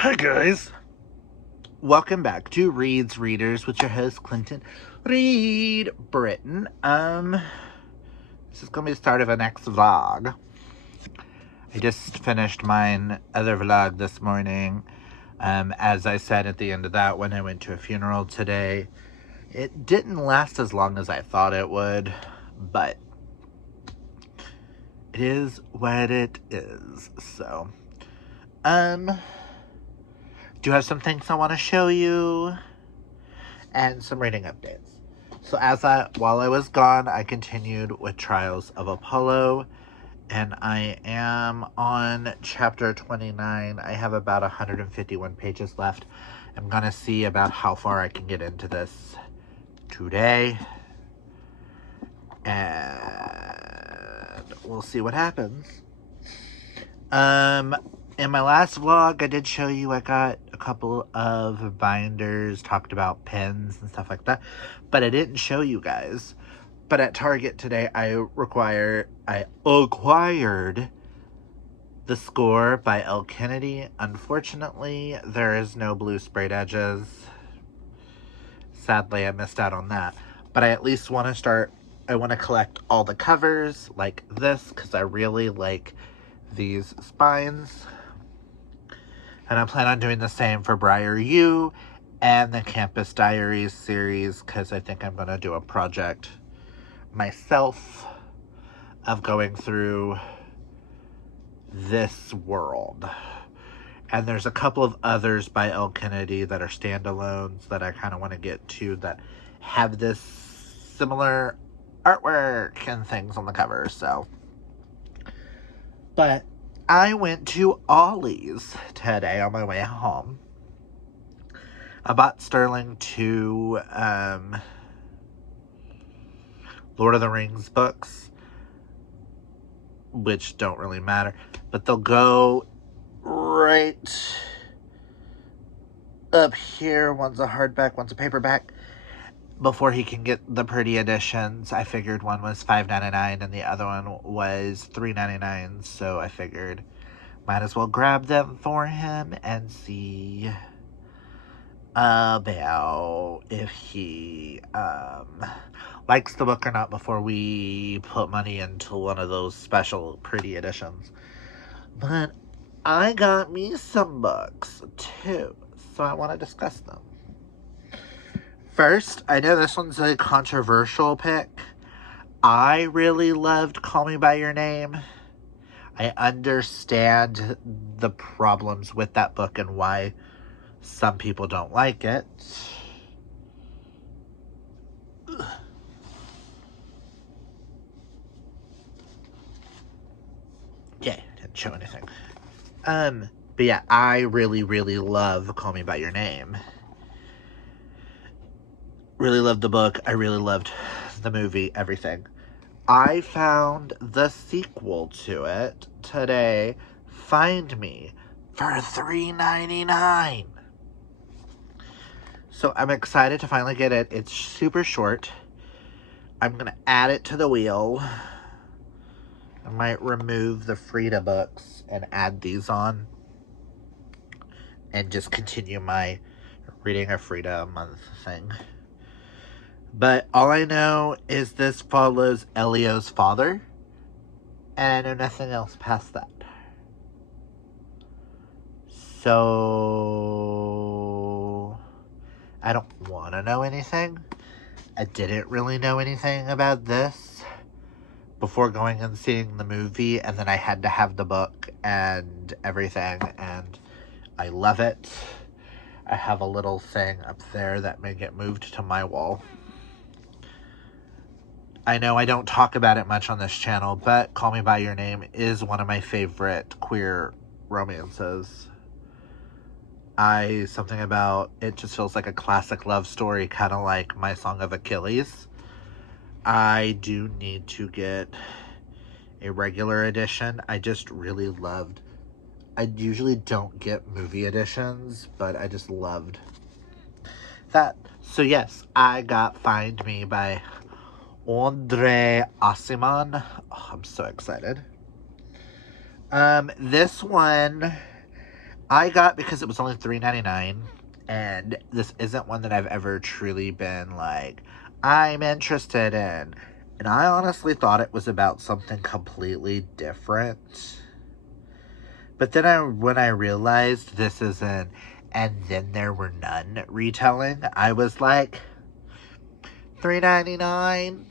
Hi guys, welcome back to Reed's Readers with your host Clinton Reed Britton. This is gonna be the start of a next vlog. I just finished my other vlog this morning. As I said at the end of that when I went to a funeral today, it didn't last as long as I thought it would, but it is what it is. So, do have some things I want to show you and some reading updates. So while I was gone, I continued with Trials of Apollo, and I am on chapter 29. I have about 151 pages left. I'm gonna see about how far I can get into this today, and we'll see what happens. In my last vlog, I did show you I got a couple of binders, talked about pens and stuff like that, but I didn't show you guys. But at Target today, I acquired The Score by L. Kennedy. Unfortunately, there is no blue sprayed edges. Sadly, I missed out on that. But I at least want to I want to collect all the covers like this, because I really like these spines. And I plan on doing the same for Briar U and the Campus Diaries series, because I think I'm going to do a project myself of going through this world. And there's a couple of others by L. Kennedy that are standalones that I kind of want to get to that have this similar artwork and things on the cover. So, but I went to Ollie's today on my way home. I bought Sterling 2 Lord of the Rings books, which don't really matter, but they'll go right up here. One's a hardback, one's a paperback. Before he can get the pretty editions, I figured one was $5.99 and the other one was $3.99, so I figured might as well grab them for him and see about if he likes the book or not before we put money into one of those special pretty editions. But I got me some books too, so I want to discuss them. First, I know this one's a controversial pick. I really loved Call Me By Your Name. I understand the problems with that book and why some people don't like it. Yeah, didn't show anything. But yeah, I really, really love Call Me By Your Name. Really loved the book. I really loved the movie, everything. I found the sequel to it today, Find Me, for $3.99. So I'm excited to finally get it. It's super short. I'm going to add it to the wheel. I might remove the Frida books and add these on. And just continue my reading a Frida a month thing. But all I know is this follows Elio's father. And I know nothing else past that. So I don't want to know anything. I didn't really know anything about this before going and seeing the movie, and then I had to have the book and everything, and I love it. I have a little thing up there that may get moved to my wall. I know I don't talk about it much on this channel, but Call Me By Your Name is one of my favorite queer romances. Something about it just feels like a classic love story, kind of like My Song of Achilles. I do need to get a regular edition. I just really loved. I usually don't get movie editions, but I just loved that. So yes, I got Find Me by Andre Aciman. Oh, I'm so excited. This one I got because it was only $3.99, and this isn't one that I've ever truly been like, I'm interested in. And I honestly thought it was about something completely different. But then when I realized this is an And Then There Were None retelling, I was like, $3.99?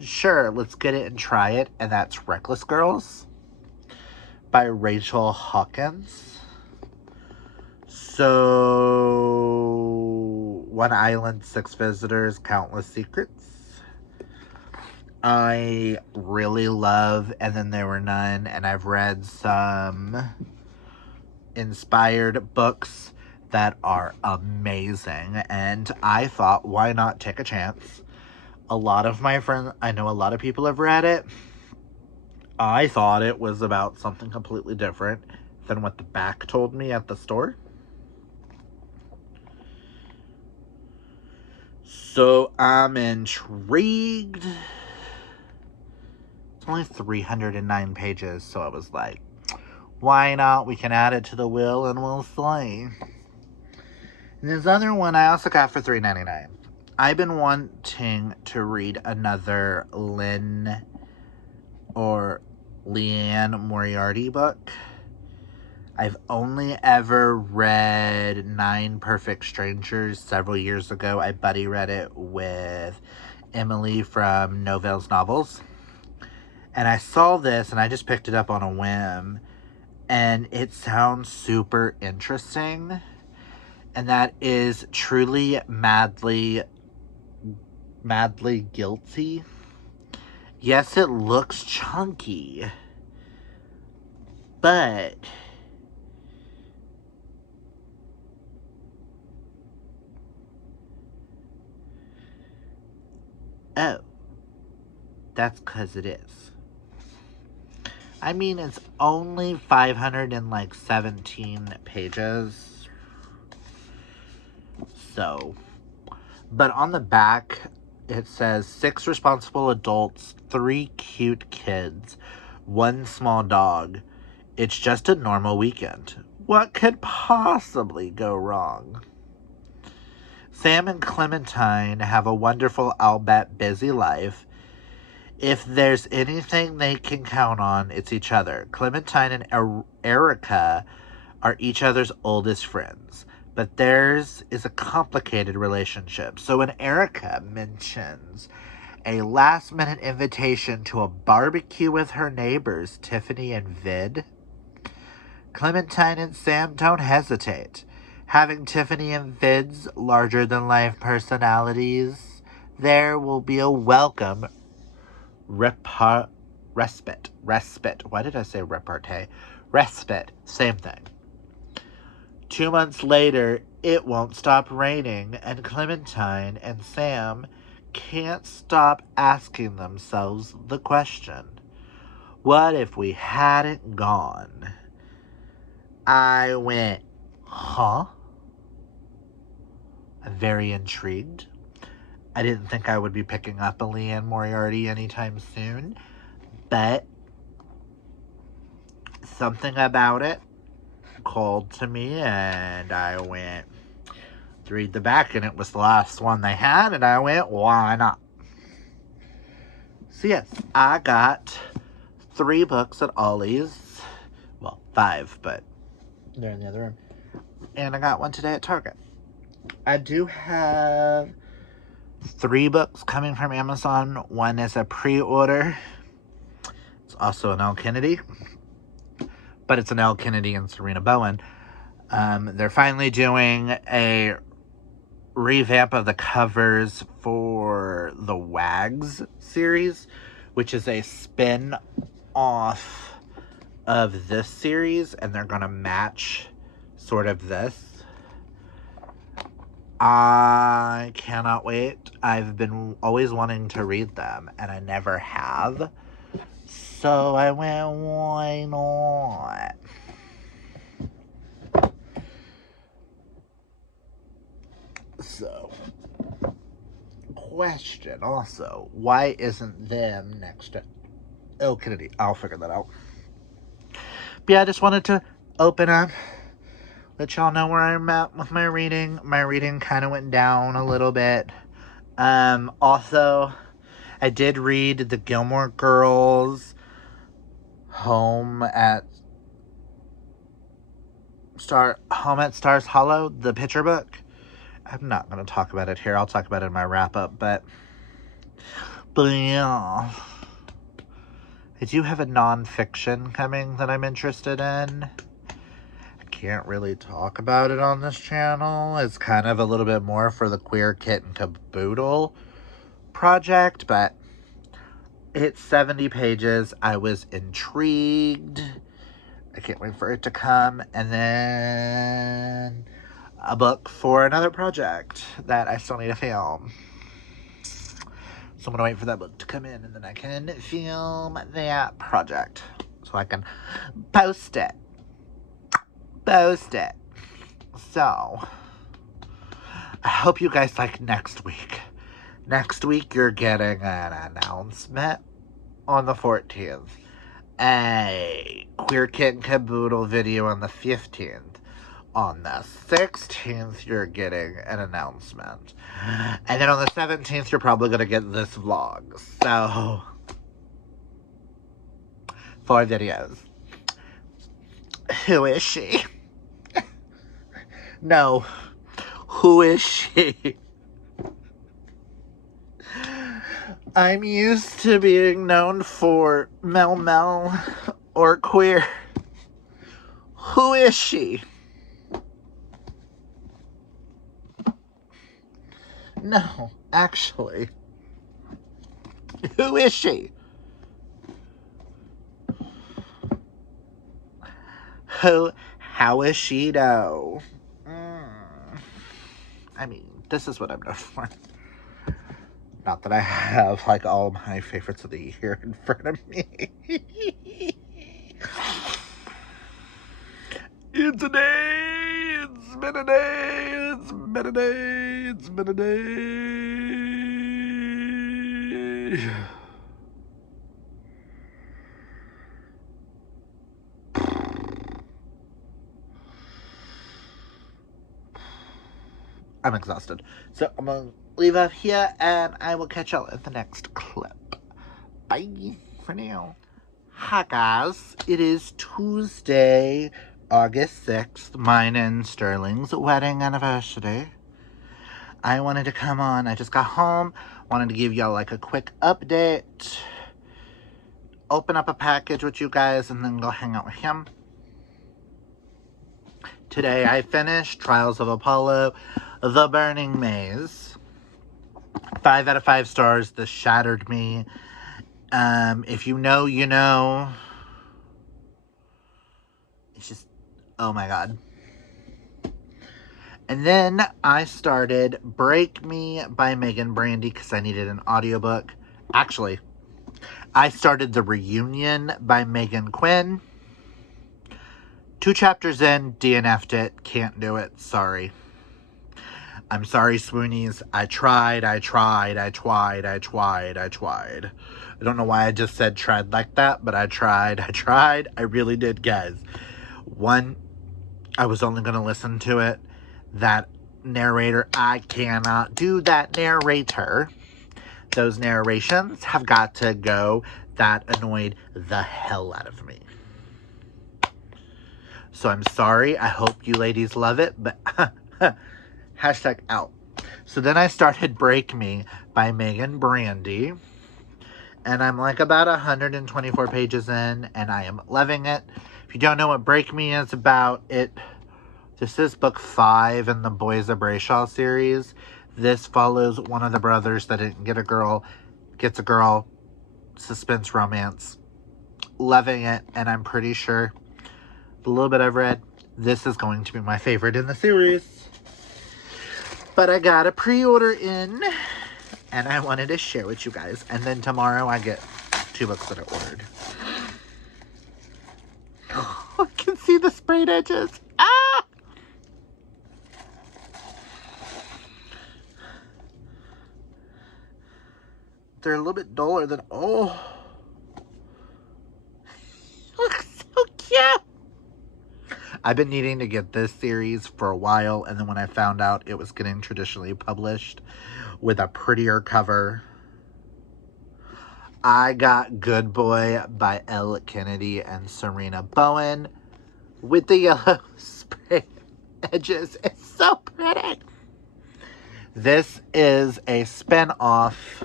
Sure, let's get it and try it. And that's Reckless Girls by Rachel Hawkins. So, One Island, Six Visitors, Countless Secrets. I really love And Then There Were None, and I've read some inspired books that are amazing, and I thought, why not take a chance? A lot of my friends, I know a lot of people have read it. I thought it was about something completely different than what the back told me at the store. So I'm intrigued. It's only 309 pages, so I was like, why not? We can add it to the wheel and we'll see. And this other one I also got for $3.99. I've been wanting to read another Leanne Moriarty book. I've only ever read 9 Perfect Strangers several years ago. I buddy read it with Emily from Novell's Novels. And I saw this and I just picked it up on a whim. And it sounds super interesting. And that is Truly Madly Guilty. Yes, it looks chunky. But oh, that's 'cause it is. I mean, it's only 517 pages. So, but on the back, it says 6 responsible adults, 3 cute kids, 1 small dog. It's just a normal weekend. What could possibly go wrong? Sam and Clementine have a wonderful, I'll bet, busy life. If there's anything they can count on, it's each other. Clementine and Erica are each other's oldest friends, but theirs is a complicated relationship. So when Erica mentions a last-minute invitation to a barbecue with her neighbors, Tiffany and Vid, Clementine and Sam don't hesitate. Having Tiffany and Vid's larger-than-life personalities, there will be a welcome respite. Why did I say repartee? Respite. Same thing. 2 months later, it won't stop raining, and Clementine and Sam can't stop asking themselves the question, what if we hadn't gone? I went, huh? I'm very intrigued. I didn't think I would be picking up a Leanne Moriarty anytime soon, but something about it called to me, and I went to read the back, and it was the last one they had, and I went, why not? So yes, I got 3 books at Ollie's. Well, 5, but they're in the other room. And I got one today at Target. I do have 3 books coming from Amazon. One is a pre-order. It's also an Elle Kennedy, but it's an Elle Kennedy and Serena Bowen. They're finally doing a revamp of the covers for the Wags series, which is a spin-off of this series, and they're going to match sort of this. I cannot wait. I've been always wanting to read them, and I never have. So I went, why not? So, question also, why isn't them next to Elle Kennedy? I'll figure that out. But yeah, I just wanted to open up let y'all know where I'm at with my reading. My reading kind of went down a little bit. Also, I did read the Gilmore Girls Home at Stars Hollow, the picture book. I'm not going to talk about it here. I'll talk about it in my wrap-up, but yeah. I do have a non-fiction coming that I'm interested in. I can't really talk about it on this channel. It's kind of a little bit more for the Queer Kitten Caboodle project, but it's 70 pages. I was intrigued. I can't wait for it to come. And then a book for another project that I still need to film. So I'm going to wait for that book to come in, and then I can film that project. So I can post it. So, I hope you guys like next week. Next week, you're getting an announcement on the 14th. A Queer Kitten Caboodle video on the 15th. On the 16th, you're getting an announcement. And then on the 17th, you're probably going to get this vlog. So, 4 videos. Who is she? No. Who is she? I'm used to being known for Mel or queer. Who is she? No, actually. Who is she? How is she though? I mean, this is what I'm known for. Not that I have, like, all my favorites of the year in front of me. It's a day, it's been a day, it's been a day, it's been a day. I'm exhausted. So I'm going to leave off here, and I will catch y'all in the next clip. Bye for now. Hi guys, it is Tuesday, August 6th, mine and Sterling's wedding anniversary. I wanted to come on, I just got home, wanted to give y'all like a quick update, open up a package with you guys, and then go hang out with him. Today I finished Trials of Apollo, The Burning Maze. 5 out of 5 stars. This shattered me. If you know, you know. It's just, oh my god. And then I started Break Me by Megan Brandy because I needed an audiobook. Actually, I started The Reunion by Megan Quinn. 2 chapters in, DNF'd it. Can't do it. Sorry. I'm sorry, Swoonies. I tried. I don't know why I just said tried like that, but I tried. I really did, guys. One, I was only going to listen to it. That narrator, I cannot do that narrator. Those narrations have got to go. That annoyed the hell out of me. So I'm sorry. I hope you ladies love it, but hashtag out. So then I started Break Me by Megan Brandy. And I'm like about 124 pages in, and I am loving it. If you don't know what Break Me is about, this is book 5 in the Boys of Brayshaw series. This follows one of the brothers that didn't get a girl, gets a girl, suspense romance. Loving it, and I'm pretty sure, the little bit I've read, this is going to be my favorite in the series. But I got a pre-order in, and I wanted to share with you guys. And then tomorrow I get 2 books that I ordered. Oh, I can see the sprayed edges. Ah! They're a little bit duller than, oh. Looks so cute. I've been needing to get this series for a while, and then when I found out it was getting traditionally published with a prettier cover, I got Good Boy by Elle Kennedy and Serena Bowen with the yellow spray edges. It's so pretty. This is a spin-off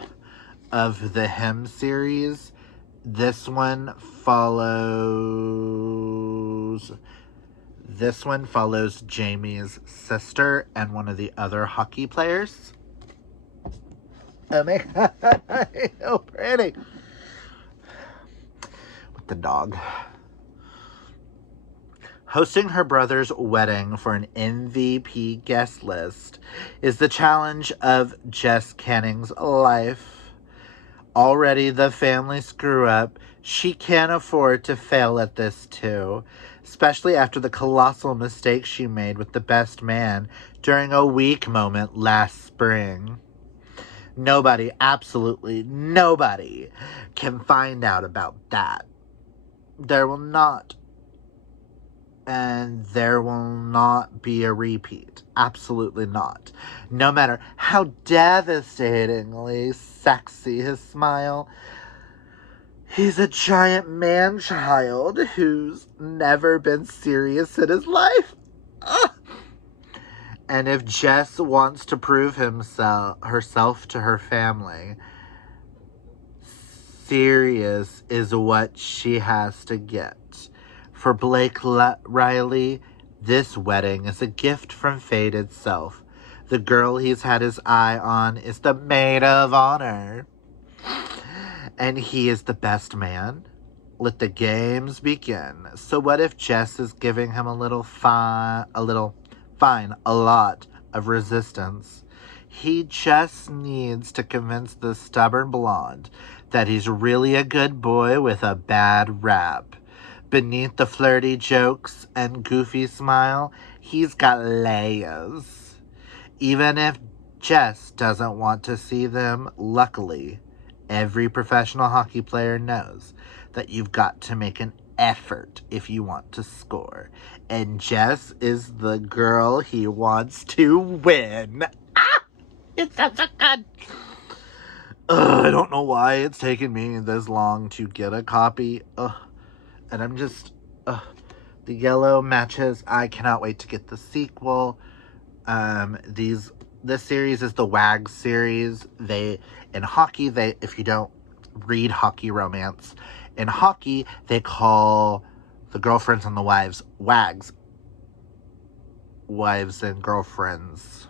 of the Him series. This one follows Jamie's sister and one of the other hockey players. Oh my god, so pretty. With the dog. Hosting her brother's wedding for an MVP guest list is the challenge of Jess Canning's life. Already the family screw up. She can't afford to fail at this too, especially after the colossal mistake she made with the best man during a weak moment last spring. Nobody, absolutely nobody, can find out about that. There will not be a repeat. Absolutely not. No matter how devastatingly sexy his smile, he's a giant man-child who's never been serious in his life. Ugh. And if Jess wants to prove herself to her family, serious is what she has to get. For Blake Riley, this wedding is a gift from fate itself. The girl he's had his eye on is the maid of honor. And he is the best man. Let the games begin. So what if Jess is giving him a lot of resistance? He just needs to convince the stubborn blonde that he's really a good boy with a bad rap. Beneath the flirty jokes and goofy smile, he's got layers. Even if Jess doesn't want to see them, luckily, every professional hockey player knows that you've got to make an effort if you want to score. And Jess is the girl he wants to win. Ah! It's so good. I don't know why it's taken me this long to get a copy. And I'm just, the yellow matches. I cannot wait to get the sequel. This series is the WAG series. In hockey, if you don't read hockey romance, in hockey, they call the girlfriends and the wives WAGs. Wives and girlfriends.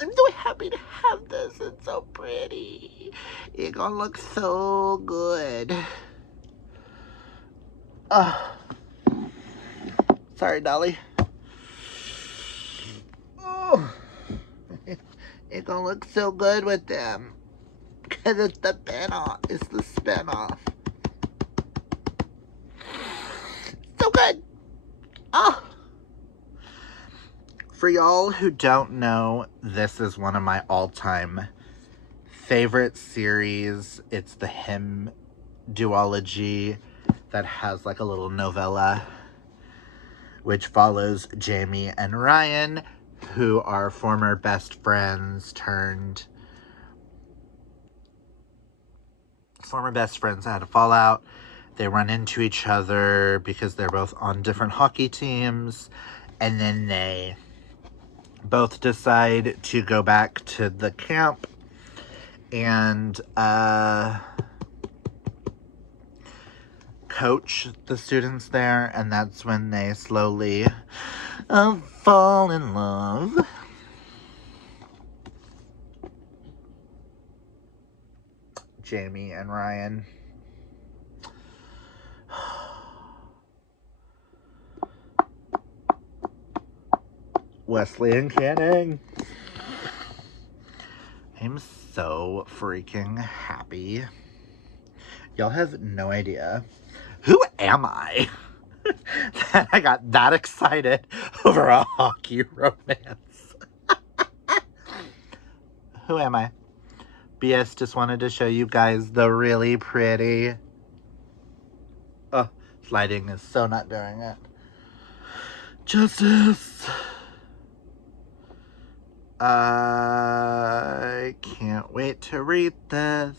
I'm so happy to have this. It's so pretty. It's gonna look so good. Sorry, Dolly. Oh, it's gonna look so good with them. Because it's the spin-off. It's the spin-off. So good. For y'all who don't know, this is one of my all-time favorite series. It's the Him duology that has like a little novella, which follows Jamie and Ryan, who are former best friends that had a fallout. They run into each other because they're both on different hockey teams, and then they both decide to go back to the camp and coach the students there, and that's when they slowly fall in love. Jamie and Ryan. Wesley and Canning. I'm so freaking happy. Y'all have no idea. Who am I? That I got that excited over a hockey romance. Who am I? BS just wanted to show you guys the really pretty. Lighting is so not doing it justice. I can't wait to read this.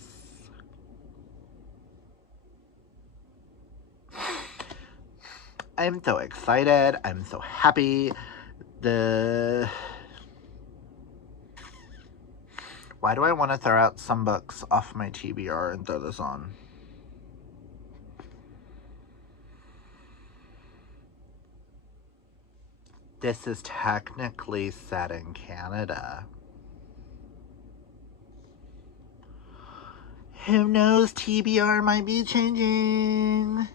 I'm so excited. I'm so happy. Why do I want to throw out some books off my TBR and throw this on? This is technically set in Canada. Who knows, TBR might be changing.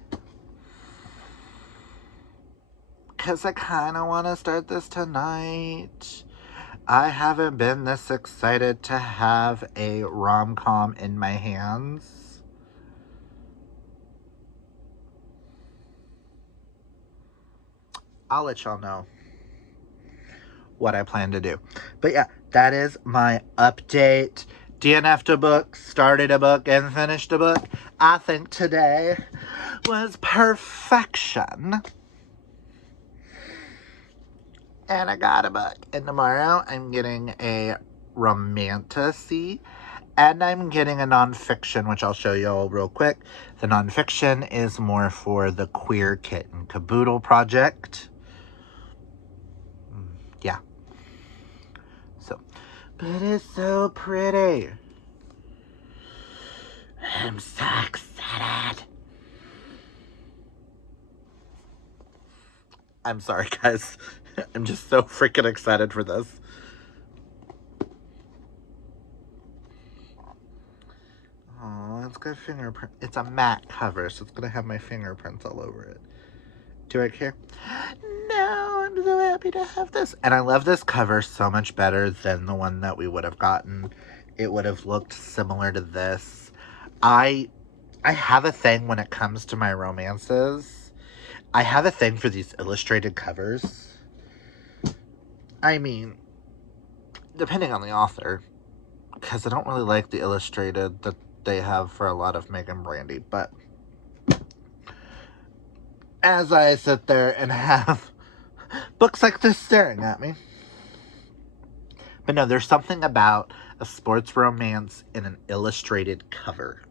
Because I kind of want to start this tonight. I haven't been this excited to have a rom-com in my hands. I'll let y'all know what I plan to do. But yeah, that is my update. DNF'd a book, started a book, and finished a book. I think today was perfection. And I got a book. And tomorrow I'm getting a romantasy. And I'm getting a nonfiction, which I'll show you all real quick. The nonfiction is more for the Queer Kit and Caboodle project. Yeah. So, but it's so pretty. I'm so excited. I'm sorry, guys. I'm just so freaking excited for this. Oh, it's got fingerprint. It's a matte cover, so it's gonna have my fingerprints all over it. Do I care? No, I'm so happy to have this. And I love this cover so much better than the one that we would have gotten. It would have looked similar to this. I have a thing when it comes to my romances. I have a thing for these illustrated covers. I mean, depending on the author, because I don't really like the illustrated that they have for a lot of Megan Brandy, but as I sit there and have books like this staring at me. But no, there's something about a sports romance in an illustrated cover.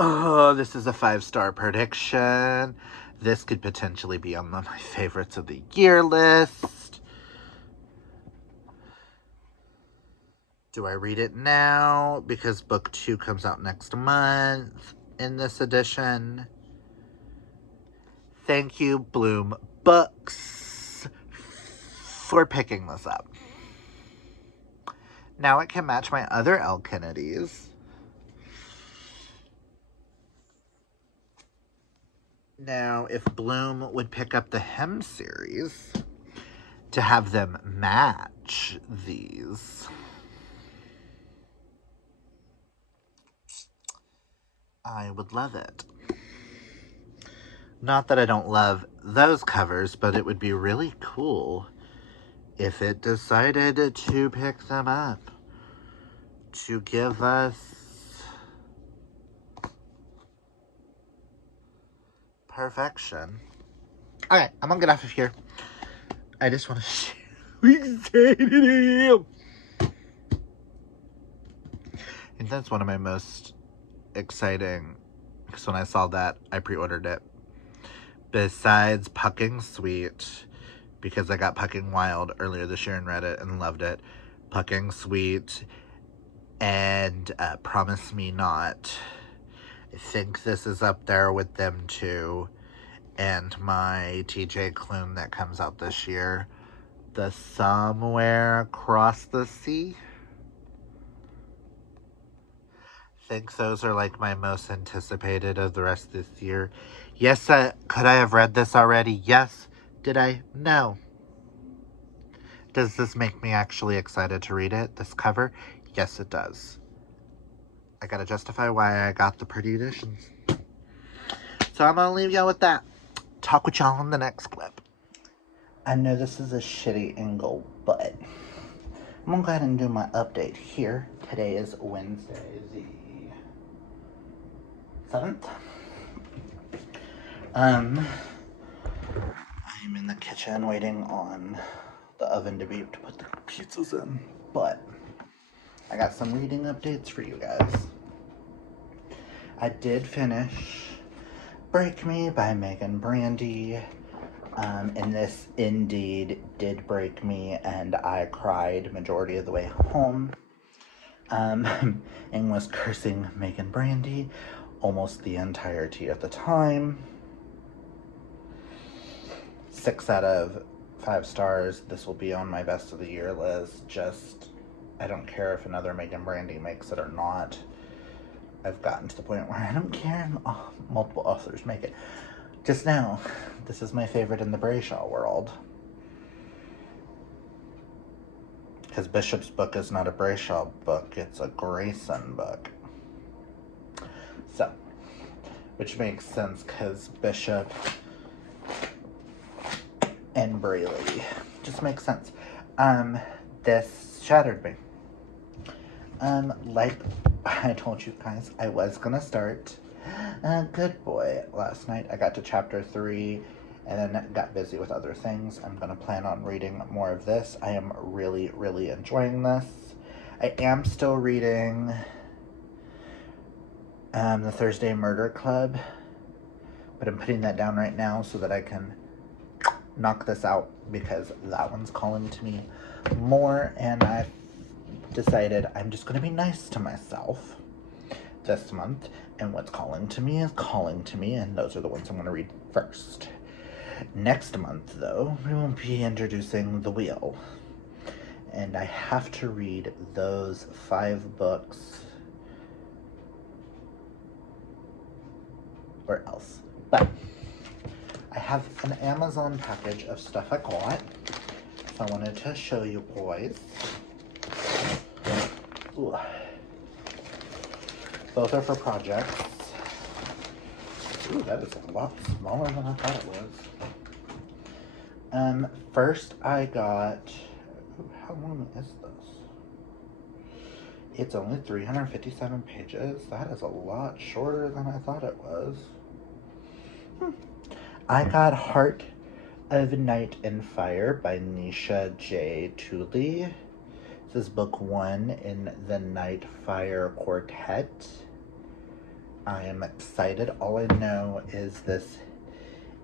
Oh, this is a 5-star prediction. This could potentially be on my favorites of the year list. Do I read it now? Because book 2 comes out next month in this edition. Thank you, Bloom Books, for picking this up. Now it can match my other L. Kennedys. Now, if Bloom would pick up the Hem series to have them match these, I would love it. Not that I don't love those covers, but it would be really cool if it decided to pick them up to give us perfection. Alright, I'm gonna get off of here. I just want to share how excited I am. And that's one of my most exciting, because when I saw that, I pre-ordered it. Besides Pucking Sweet, because I got Pucking Wild earlier this year and read it and loved it. Pucking Sweet and Promise Me Not. I think this is up there with them too. And my TJ Klune that comes out this year. The Somewhere Across the Sea. I think those are like my most anticipated of the rest of this year. Yes, could I have read this already? Yes. Did I? No. Does this make me actually excited to read it, this cover? Yes, it does. I gotta justify why I got the pretty editions. So I'm gonna leave y'all with that. Talk with y'all in the next clip. I know this is a shitty angle, but I'm gonna go ahead and do my update here. Today is Wednesday, 7th. I'm in the kitchen waiting on the oven to put the pizzas in, but I got some reading updates for you guys. I did finish Break Me by Megan Brandy, and this indeed did break me, and I cried majority of the way home, and was cursing Megan Brandy almost the entirety of the time. 6 out of 5 stars. This will be on my best of the year list. Just, I don't care if another Megan Brandy makes it or not. I've gotten to the point where I don't care if multiple authors make it. Just know, this is my favorite in the Brayshaw world. Because Bishop's book is not a Brayshaw book, it's a Grayson book. So, which makes sense because Bishop and Braley just makes sense. This shattered me. Like I told you guys, I was gonna start Good Boy last night. I got to chapter 3 and then got busy with other things. I'm gonna plan on reading more of this. I am really, really enjoying this. I am still reading the Thursday Murder Club, but I'm putting that down right now so that I can knock this out because that one's calling to me more, and I've decided I'm just going to be nice to myself this month, and what's calling to me is calling to me, and those are the ones I'm going to read first. Next month, though, we will be introducing The Wheel, and I have to read those 5 books or else. But I have an Amazon package of stuff I got, so I wanted to show you boys. Ooh. Both are for projects. Ooh, that is a lot smaller than I thought it was. First I got, ooh, how long is this? It's only 357 pages. That is a lot shorter than I thought it was. I got Heart of Night and Fire by Nisha J. Tooley. This is book 1 in the Night Fire Quartet. I am excited. All I know is this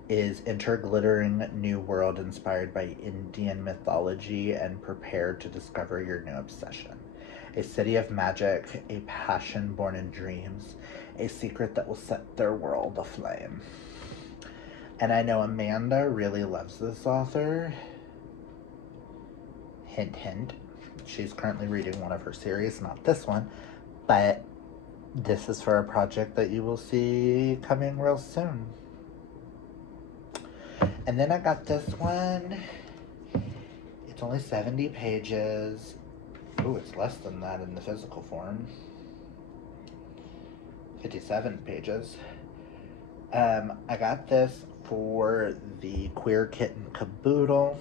is interglittering new world inspired by Indian mythology, and prepare to discover your new obsession. A city of magic, a passion born in dreams, a secret that will set their world aflame. And I know Amanda really loves this author. Hint, hint. She's currently reading one of her series, not this one, but this is for a project that you will see coming real soon. And then I got this one. It's only 70 pages. Ooh, it's less than that in the physical form. 57 pages. I got this for the Queer Kitten Caboodle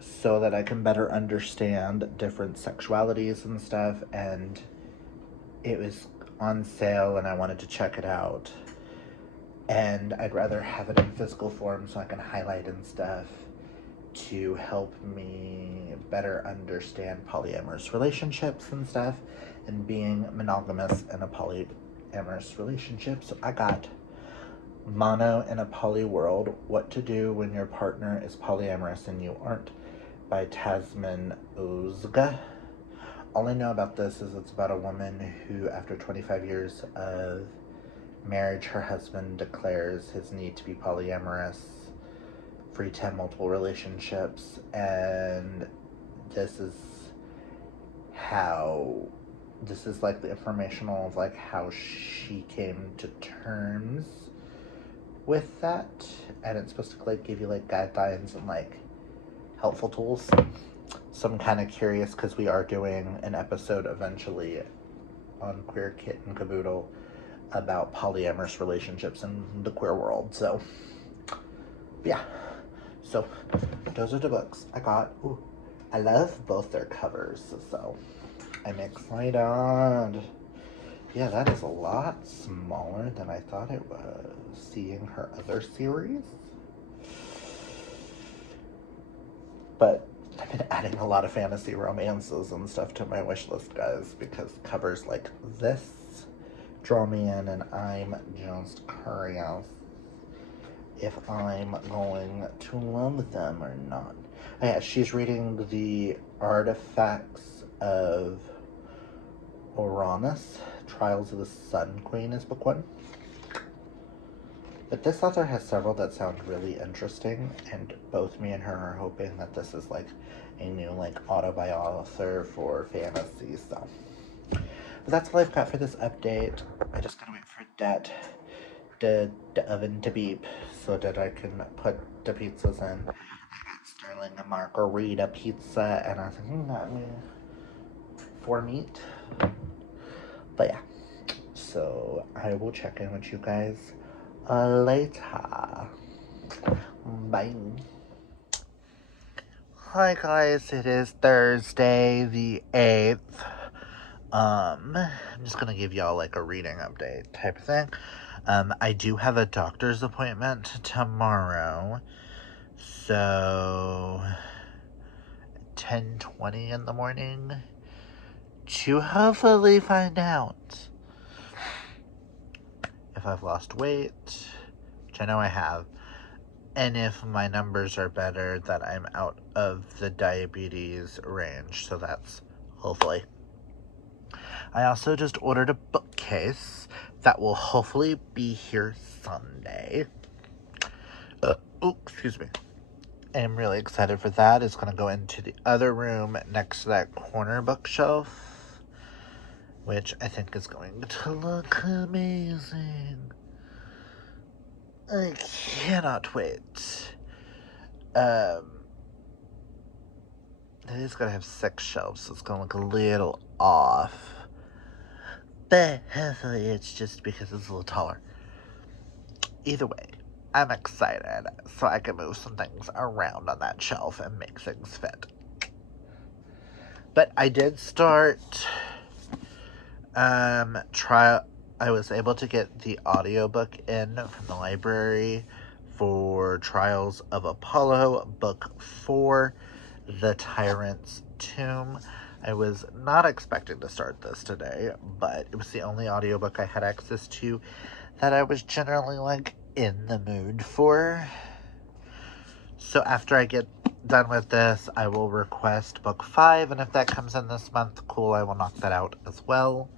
so that I can better understand different sexualities and stuff, and it was on sale and I wanted to check it out, and I'd rather have it in physical form so I can highlight and stuff to help me better understand polyamorous relationships and stuff, and being monogamous in a polyamorous relationship. So I got Mono in a Poly World, What to Do When Your Partner is Polyamorous and You Aren't, by Tasmin Ozga. All I know about this is it's about a woman who, after 25 years of marriage, her husband declares his need to be polyamorous, free to have multiple relationships, and this is like the informational of like how she came to terms with that, and it's supposed to like give you like guidelines and like helpful tools. So I'm kind of curious because we are doing an episode eventually on Queer Kitten Caboodle about polyamorous relationships in the queer world. So yeah, so those are the books I got. Ooh, I love both their covers, so I'm excited. Yeah, that is a lot smaller than I thought it was, seeing her other series. But I've been adding a lot of fantasy romances and stuff to my wish list, guys, because covers like this draw me in, and I'm just curious if I'm going to love them or not. Oh, yeah, she's reading The Artifacts of Uranus, Trials of the Sun Queen is book 1. But this author has several that sound really interesting, and both me and her are hoping that this is like a new like autobiography for fantasy, so. But that's all I've got for this update. I just gotta wait for the oven to beep so that I can put the pizzas in. I got Sterling a margarita pizza, and I was like, not me for meat. But yeah, so I will check in with you guys later. Bye. Hi guys, it is Thursday the 8th. I'm just gonna give y'all like a reading update type of thing. I do have a doctor's appointment tomorrow, so 10:20 in the morning to hopefully find out if I've lost weight, which I know I have, and if my numbers are better, that I'm out of the diabetes range, so that's hopefully. I also just ordered a bookcase that will hopefully be here Sunday. Oh, excuse me. I'm really excited for that. It's going to go into the other room next to that corner bookshelf, which I think is going to look amazing. I cannot wait. It is going to have 6 shelves, so it's going to look a little off. But hopefully it's just because it's a little taller. Either way, I'm excited, so I can move some things around on that shelf and make things fit. But I did start I was able to get the audiobook in from the library for Trials of Apollo, book 4, The Tyrant's Tomb. I was not expecting to start this today, but it was the only audiobook I had access to that I was generally like in the mood for. So after I get done with this, I will request book 5, and if that comes in this month, cool, I will knock that out as well.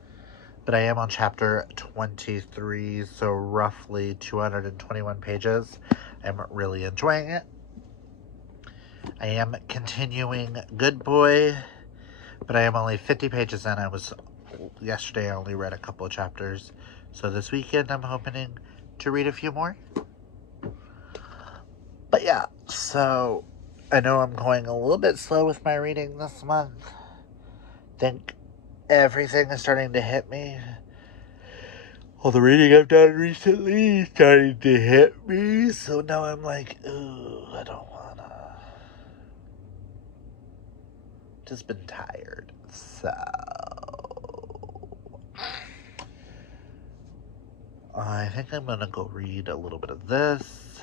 But I am on chapter 23, so roughly 221 pages. I'm really enjoying it. I am continuing Good Boy, but I am only 50 pages in. Yesterday I only read a couple of chapters. So this weekend I'm hoping to read a few more. But yeah, so I know I'm going a little bit slow with my reading this month. I think everything is starting to hit me. All the reading I've done recently is starting to hit me. So now I'm like, ooh, I don't wanna. Just been tired. So I think I'm gonna go read a little bit of this.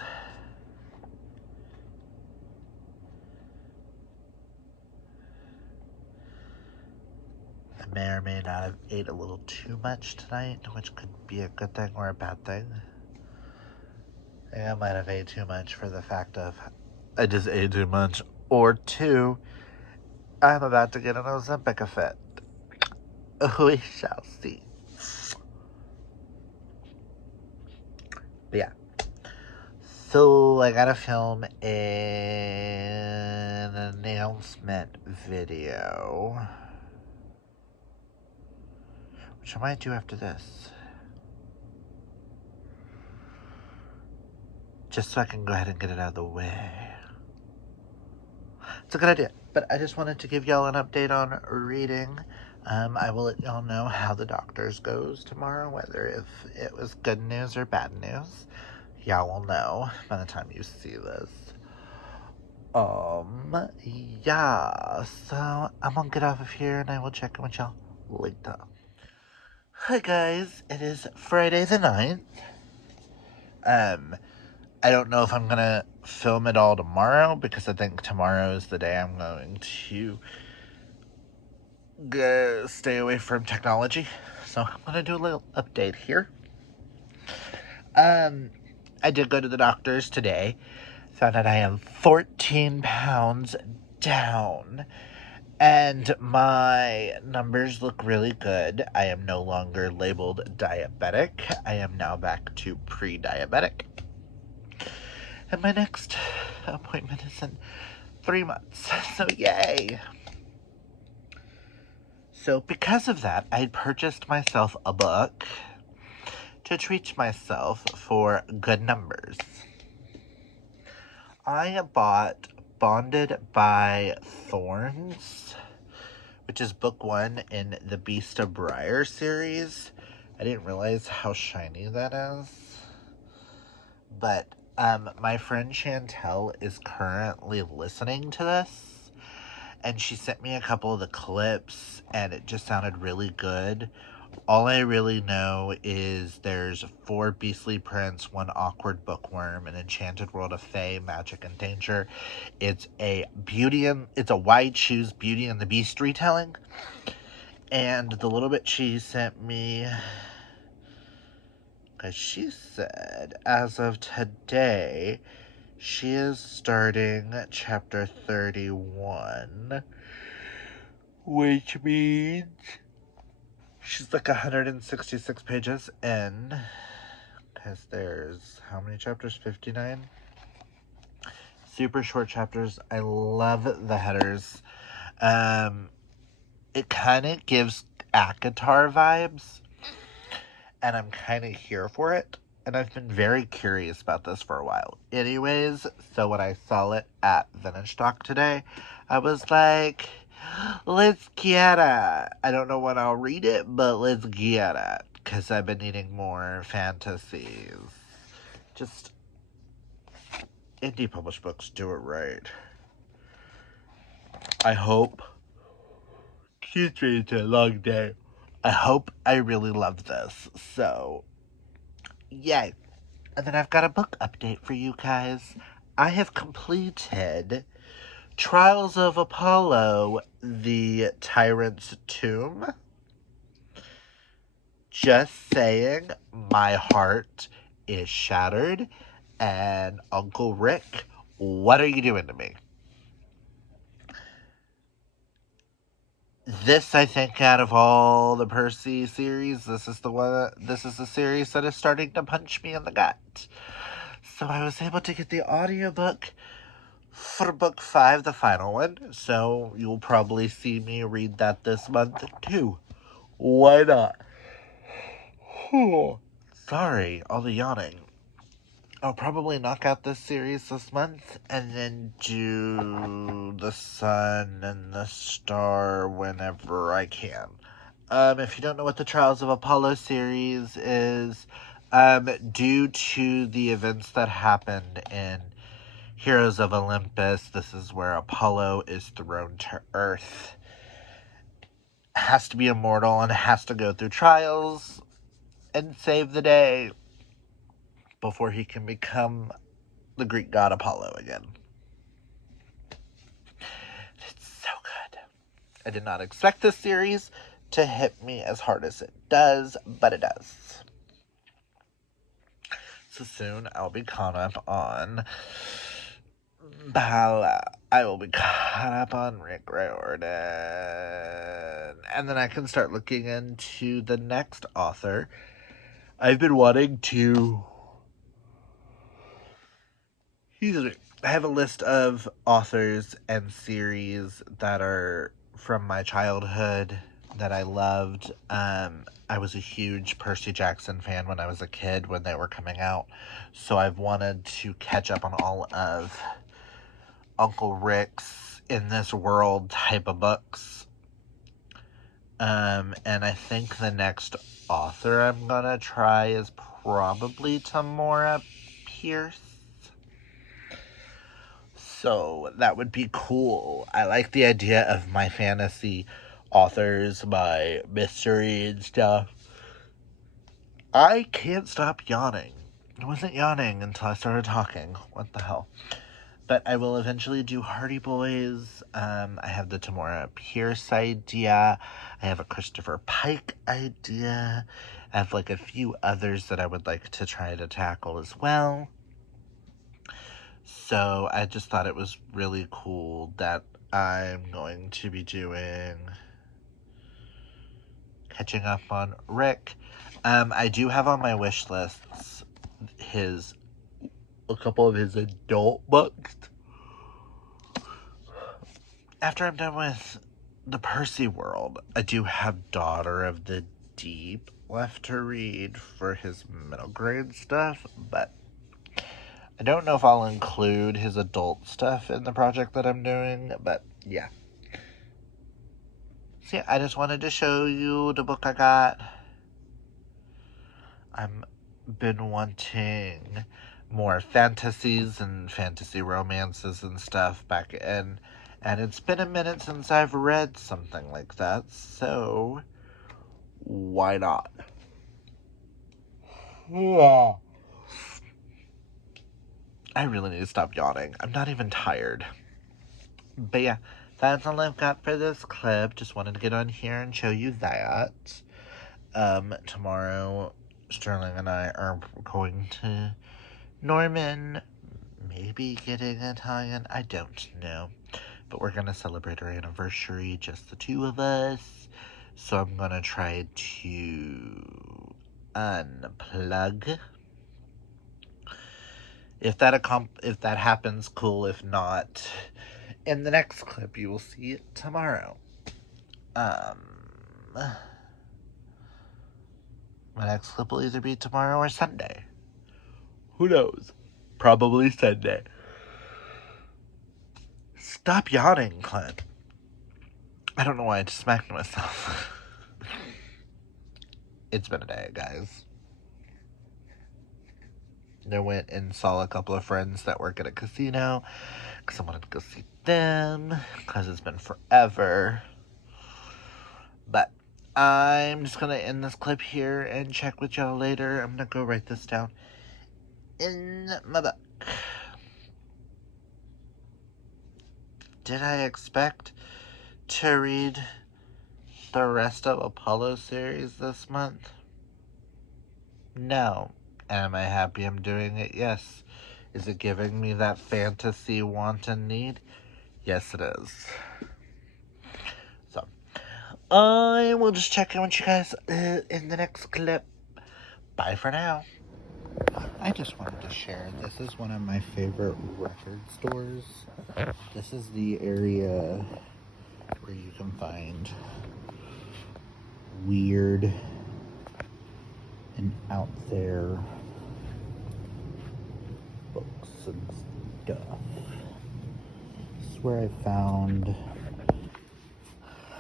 I may or may not have ate a little too much tonight, which could be a good thing or a bad thing. I might have ate too much for the fact of I just ate too much, or 2, I'm about to get an Ozempic fit. We shall see. But yeah. So I gotta film an announcement video, which I might do after this, just so I can go ahead and get it out of the way. It's a good idea, but I just wanted to give y'all an update on reading. I will let y'all know how the doctor's goes tomorrow, whether if it was good news or bad news. Y'all will know by the time you see this. Yeah, so I'm gonna get off of here and I will check in with y'all later. Hi guys, it is Friday the 9th. I don't know if I'm gonna film it all tomorrow because I think tomorrow is the day I'm going to stay away from technology. So I'm gonna do a little update here. I did go to the doctor's today. Found out I am 14 pounds down. And my numbers look really good. I am no longer labeled diabetic. I am now back to pre-diabetic. And my next appointment is in 3 months. So yay! So because of that, I purchased myself a book to treat myself for good numbers. I bought Bonded by Thorns, which is book 1 in the Beast of Briar series. I didn't realize how shiny that is. But my friend Chantel is currently listening to this, and she sent me a couple of the clips, and it just sounded really good. All I really know is there's 4 beastly prince, 1 awkward bookworm, an enchanted world of fae, magic, and danger. It's a wide shoes Beauty and the Beast retelling. And the little bit she sent me, because she said as of today, she is starting chapter 31, which means she's like 166 pages in, because there's, how many chapters? 59? Super short chapters. I love the headers. It kind of gives ACOTAR vibes, and I'm kind of here for it. And I've been very curious about this for a while. Anyways, so when I saw it at Vintage Stock today, I was like, let's get it. I don't know when I'll read it, but let's get it. Because I've been needing more fantasies. Just indie published books do it right. I hope. Excuse me, it's a long day. I hope I really love this. So, yay. And then I've got a book update for you guys. I have completed Trials of Apollo, the Tyrant's Tomb. Just saying, my heart is shattered. And Uncle Rick, what are you doing to me? This, I think, out of all the Percy series, this is the series that is starting to punch me in the gut. So I was able to get the audiobook for book 5, the final one. So you'll probably see me read that this month too. Why not? Sorry, all the yawning. I'll probably knock out this series this month and then do the Sun and the Star whenever I can. If you don't know what the Trials of Apollo series is, due to the events that happened in Heroes of Olympus, this is where Apollo is thrown to Earth. Has to be immortal and has to go through trials and save the day before he can become the Greek god Apollo again. It's so good. I did not expect this series to hit me as hard as it does, but it does. So soon I'll be caught up on Valhalla. I will be caught up on Rick Riordan. And then I can start looking into the next author. I've been wanting to... I have a list of authors and series that are from my childhood that I loved. I was a huge Percy Jackson fan when I was a kid when they were coming out. So I've wanted to catch up on all of Uncle Rick's In This World type of books. And I think the next author I'm gonna try is probably Tamora Pierce. So that would be cool. I like the idea of my fantasy authors, my mystery and stuff. I can't stop yawning. I wasn't yawning until I started talking. What the hell? But I will eventually do Hardy Boys. I have the Tamora Pierce idea. I have a Christopher Pike idea. I have like a few others that I would like to try to tackle as well. So I just thought it was really cool that I'm going to be catching up on Rick. I do have on my wish lists a couple of his adult books. After I'm done with the Percy world, I do have Daughter of the Deep left to read for his middle grade stuff, but I don't know if I'll include his adult stuff in the project that I'm doing, but yeah. So yeah, I just wanted to show you the book I got. I've been wanting more fantasies and fantasy romances and stuff back in, and it's been a minute since I've read something like that, so why not? Yeah. I really need to stop yawning. I'm not even tired. But yeah, that's all I've got for this clip. Just wanted to get on here and show you that. Tomorrow, Sterling and I are going to Norman. Maybe getting Italian. I don't know. But we're going to celebrate our anniversary, just the two of us. So I'm going to try to unplug. If that happens, cool. If not, in the next clip, you will see it tomorrow. My next clip will either be tomorrow or Sunday. Who knows? Probably Sunday. Stop yawning, Clint. I don't know why I just smacked myself. It's been a day, guys. I went and saw a couple of friends that work at a casino because I wanted to go see them because it's been forever. But I'm just going to end this clip here and check with y'all later. I'm going to go write this down in my book. Did I expect to read the rest of Apollo series this month? No. Am I happy I'm doing it? Yes. Is it giving me that fantasy want and need? Yes, it is. So, I will just check in with you guys in the next clip. Bye for now. I just wanted to share, this is one of my favorite record stores. This is the area where you can find weird and out there books and stuff. This is where I found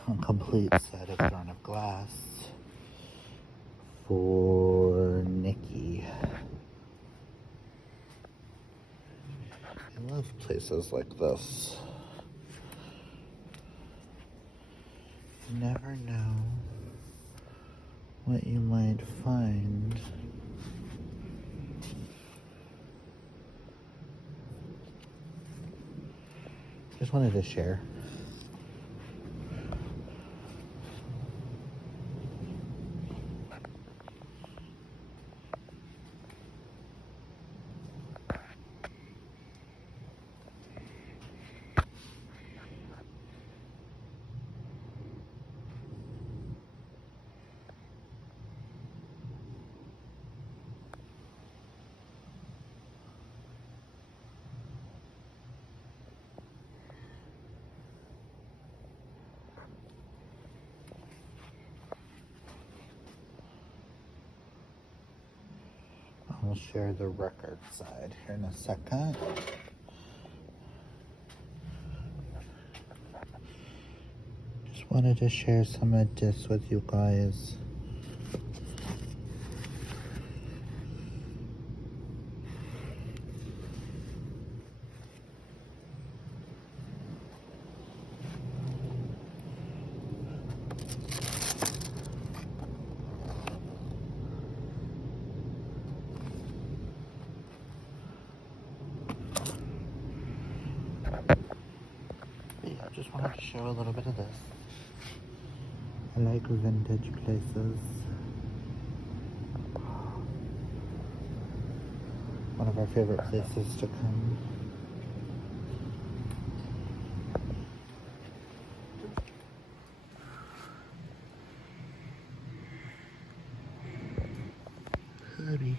a complete set of Throne of Glass for Nikki. I love places like this. You never know what you might find. Just wanted to share. I'll share the record side here in a second. Just wanted to share some of this with you guys. show a little bit of this. I like vintage places. One of our favorite places to come. Honey.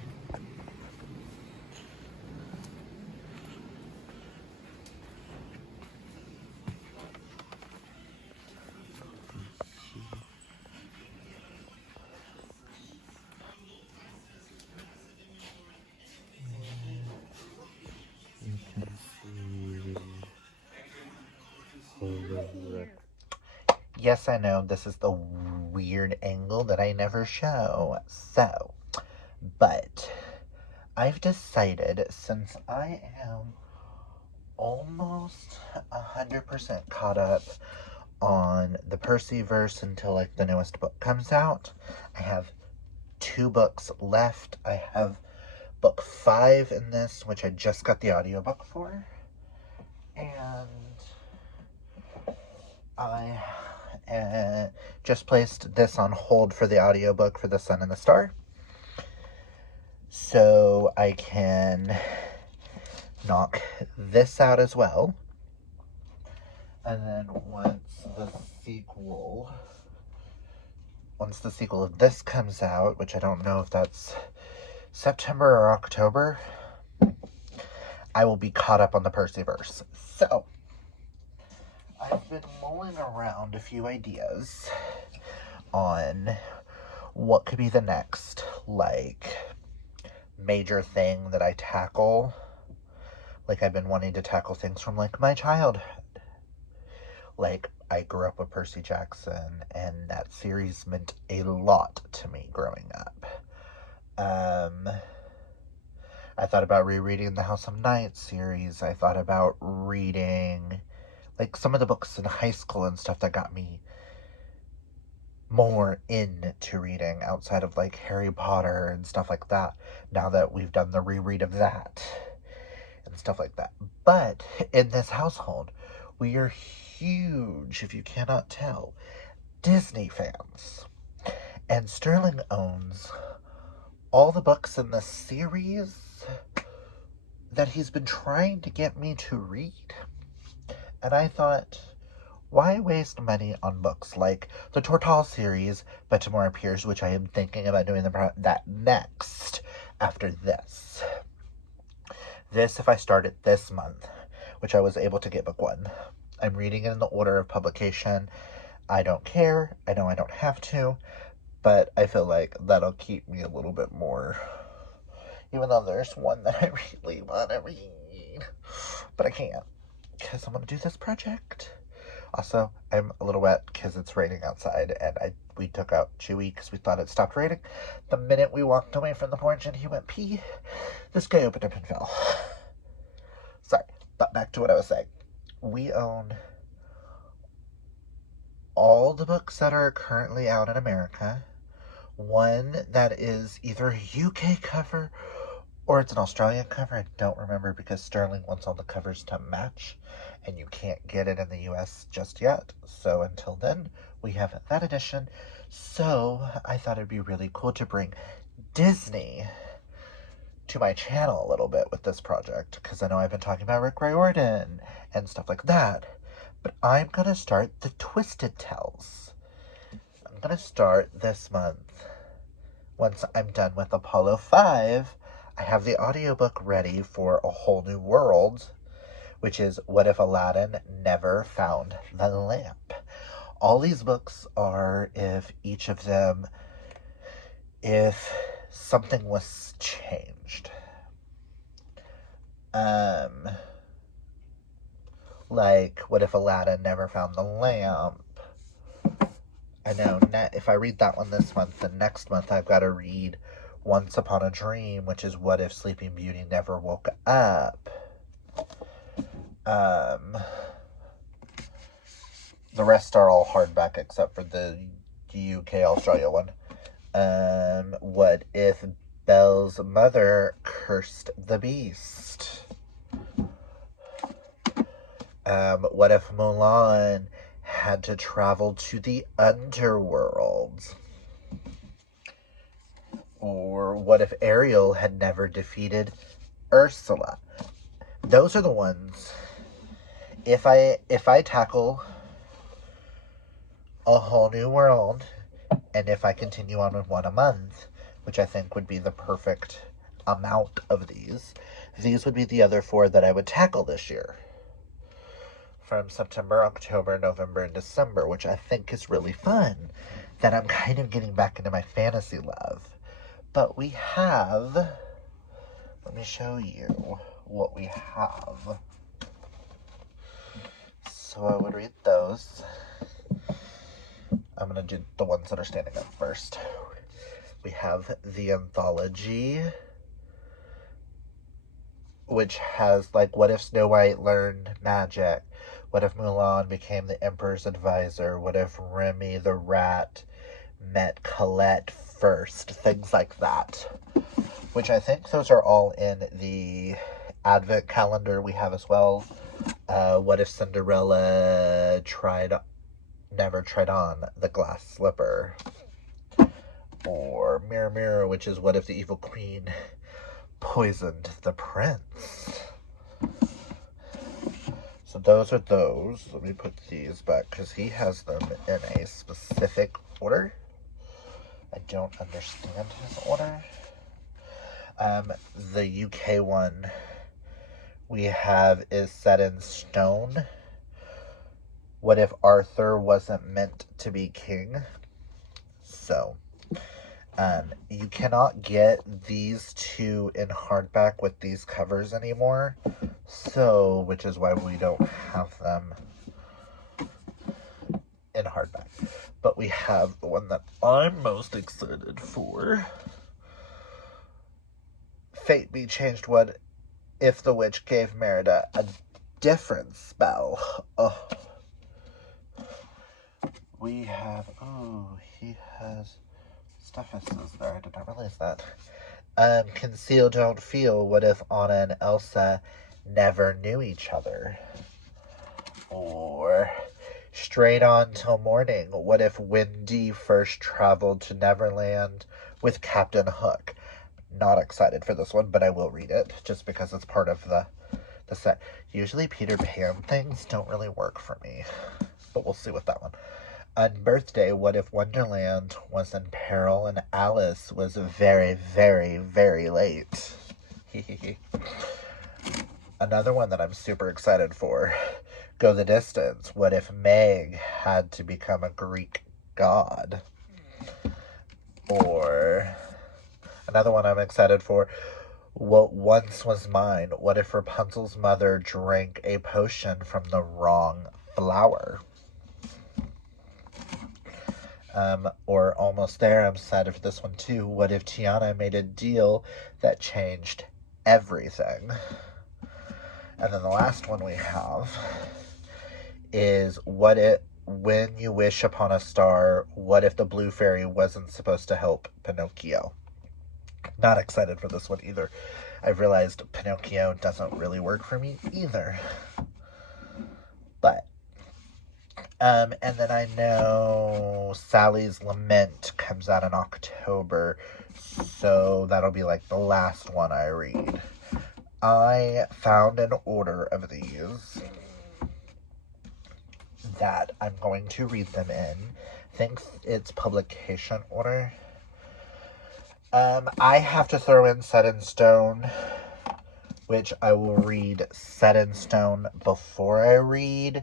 Yes, I know this is the weird angle that I never show. So, but I've decided, since I am almost 100% caught up on the Percyverse until like the newest book comes out, I have 2 books left. I have book 5 in this, which I just got the audiobook for, and I just placed this on hold for the audiobook for The Sun and the Star, so I can knock this out as well. And then once the sequel of this comes out, which I don't know if that's September or October, I will be caught up on the Percyverse. So, I've been mulling around a few ideas on what could be the next, like, major thing that I tackle. Like, I've been wanting to tackle things from, like, my childhood. Like, I grew up with Percy Jackson, and that series meant a lot to me growing up. I thought about rereading the House of Night series. I thought about reading, like, some of the books in high school and stuff that got me more into reading outside of, like, Harry Potter and stuff like that, now that we've done the reread of that and stuff like that. But in this household, we are huge, if you cannot tell, Disney fans. And Sterling owns all the books in the series that he's been trying to get me to read. And I thought, why waste money on books like the Tortall series by Tamora Pierce, which I am thinking about doing that next after this. This, if I start it this month, which I was able to get book 1. I'm reading it in the order of publication. I don't care. I know I don't have to, but I feel like that'll keep me a little bit more, even though there's one that I really want to read, but I can't, because I'm going to do this project. Also, I'm a little wet because it's raining outside, and we took out Chewy because we thought it stopped raining. The minute we walked away from the porch and he went pee, this guy opened up and fell. Sorry, but back to what I was saying. We own all the books that are currently out in America. One that is either a UK cover or it's an Australian cover. I don't remember, because Sterling wants all the covers to match, and you can't get it in the US just yet. So until then, we have that edition. So I thought it'd be really cool to bring Disney to my channel a little bit with this project, because I know I've been talking about Rick Riordan and stuff like that. But I'm going to start the Twisted Tales. I'm going to start this month. Once I'm done with Apollo 5, I have the audiobook ready for A Whole New World, which is What If Aladdin Never Found the Lamp. All these books are, if something was changed. Like, what if Aladdin never found the lamp? I know, if I read that one this month, then next month I've got to read Once Upon a Dream, which is What If Sleeping Beauty Never Woke Up? The rest are all hardback except for the UK Australia one. What if Belle's mother cursed the beast? What if Mulan had to travel to the underworld? Or what if Ariel had never defeated Ursula? Those are the ones. If I tackle a whole new world, and if I continue on with one a month, which I think would be the perfect amount of these would be the other 4 that I would tackle this year. From September, October, November, and December, which I think is really fun. That I'm kind of getting back into my fantasy love. But we have, let me show you what we have. So I would read those. I'm going to do the ones that are standing up first. We have the anthology, which has, like, what if Snow White learned magic? What if Mulan became the Emperor's advisor? What if Remy the rat met Colette first? Things like that. Which I think those are all in the advent calendar we have as well. What if Cinderella never tried on the glass slipper? Or Mirror, Mirror, which is what if the evil queen poisoned the prince? So those are those. Let me put these back because he has them in a specific order. I don't understand his order. The UK one we have is Set in Stone. What if Arthur wasn't meant to be king? So, you cannot get these 2 in hardback with these covers anymore. So, which is why we don't have them in hardback. But we have the one that I'm most excited for. Fate Be Changed. What if the witch gave Merida a different spell? Oh. We have, he has Stephasus there. I did not realize that. Conceal, Don't Feel. What if Anna and Elsa never knew each other? Or Straight On Till Morning. What if Wendy first traveled to Neverland with Captain Hook? Not excited for this one, but I will read it just because it's part of the set. Usually Peter Pan things don't really work for me, but we'll see with that one. On Birthday, what if Wonderland was in peril and Alice was very, very, very late? Another one that I'm super excited for. Go the Distance. What if Meg had to become a Greek god? Or another one I'm excited for. What Once Was Mine. What if Rapunzel's mother drank a potion from the wrong flower? Or Almost There, I'm excited for this one too. What if Tiana made a deal that changed everything? And then the last one we have is what if, When You Wish Upon a Star, what if the Blue Fairy wasn't supposed to help Pinocchio? Not excited for this one either. I've realized Pinocchio doesn't really work for me either. But and then I know Sally's Lament comes out in October, so that'll be like the last one I read. I found an order of these that I'm going to read them in. I think it's publication order. I have to throw in Set in Stone, which I will read Set in Stone before I read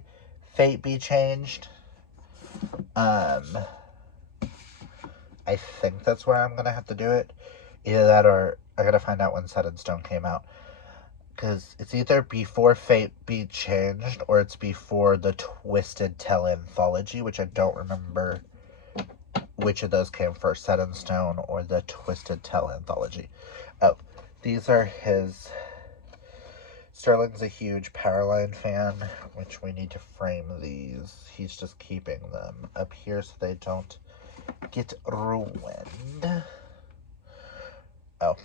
Fate Be Changed. I think that's where I'm gonna have to do it. Either that or I gotta find out when Set in Stone came out. Because it's either before Fate Be Changed or it's before the Twisted Tale anthology, which I don't remember which of those came first, Set in Stone or the Twisted Tale anthology. Oh, these are his. Sterling's a huge Powerline fan, which we need to frame these. He's just keeping them up here so they don't get ruined. Oh.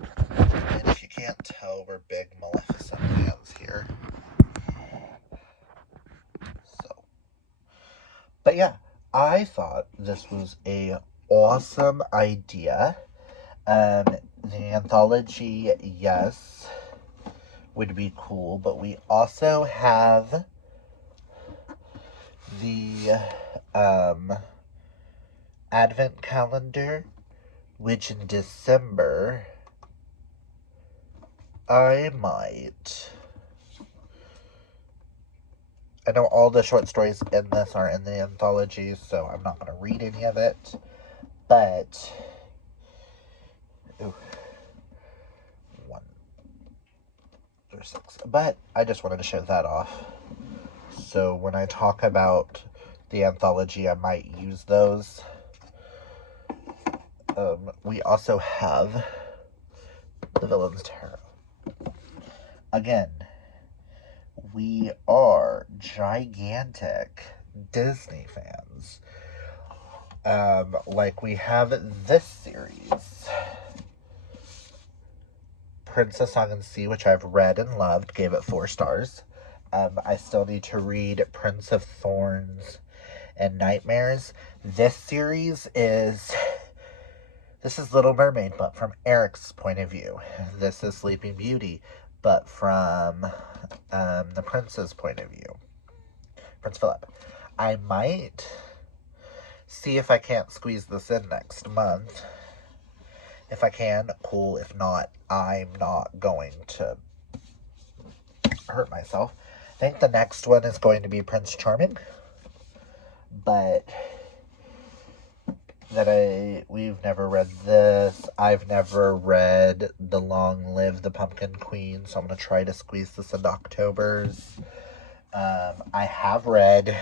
And if you can't tell, we're big Maleficent fans here. So, But yeah, I thought this was a awesome idea. The anthology, yes, would be cool, but we also have the advent calendar, which in December I know all the short stories in this are in the anthology, so I'm not going to read any of it, but ooh, 1 through 6. But I just wanted to show that off. So when I talk about the anthology, I might use those. We also have the Villain's Tarot. Again, we are gigantic Disney fans. Like we have this series, Princess Song and Sea, which I've read and loved, gave it 4 stars. I still need to read Prince of Thorns and Nightmares. This series is Little Mermaid, but from Eric's point of view. This is Sleeping Beauty, but from the prince's point of view. Prince Philip. I might see if I can't squeeze this in next month. If I can, cool. If not, I'm not going to hurt myself. I think the next one is going to be Prince Charming. But we've never read this. I've never read The Long Live the Pumpkin Queen, so I'm going to try to squeeze this into October's. I have read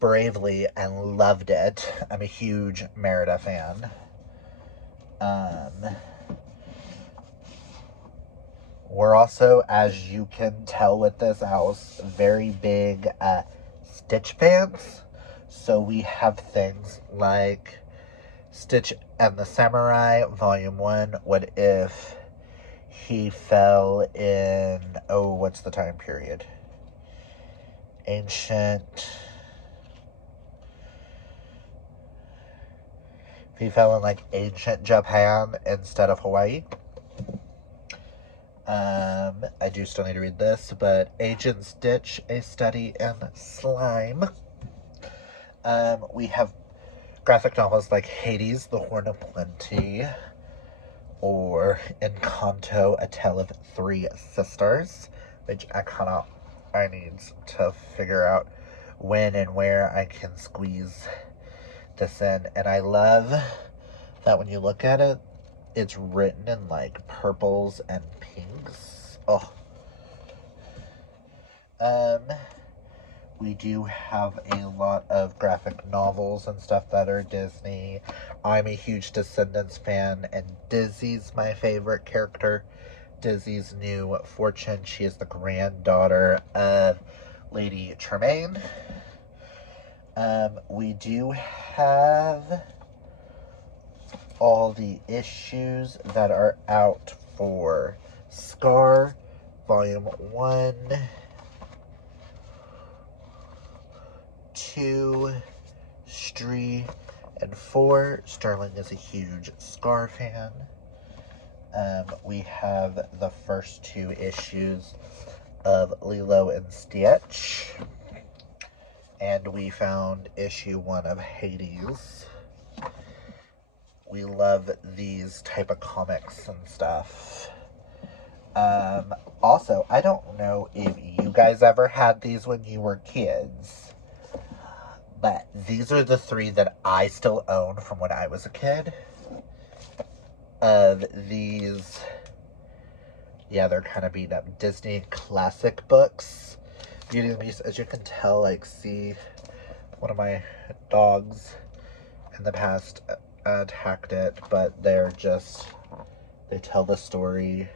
Bravely and loved it. I'm a huge Merida fan. We're also, as you can tell with this house, very big Stitch fans. So we have things like Stitch and the Samurai, Volume 1. What if he fell in, what's the time period? If he fell in like ancient Japan instead of Hawaii. I do still need to read this, but Agent Stitch, A Study in Slime. We have graphic novels like Hades, The Horn of Plenty, or Encanto, A Tale of Three Sisters, which I need to figure out when and where I can squeeze this in. And I love that when you look at it, it's written in like purples and pinks. Oh. We do have a lot of graphic novels and stuff that are Disney. I'm a huge Descendants fan, and Dizzy's my favorite character. Dizzy's new fortune. She is the granddaughter of Lady Tremaine. We do have all the issues that are out for Scar, Volume 1, 2, 3, and 4. Sterling is a huge Scar fan. We have the first 2 issues of Lilo and Stitch. And we found issue 1 of Hades. We love these type of comics and stuff. Also, I don't know if you guys ever had these when you were kids, but these are the 3 that I still own from when I was a kid. Of these, yeah, they're kind of beat up Disney classic books. Beauty and the Beast, as you can tell, like, see, one of my dogs in the past attacked it, but they tell the story.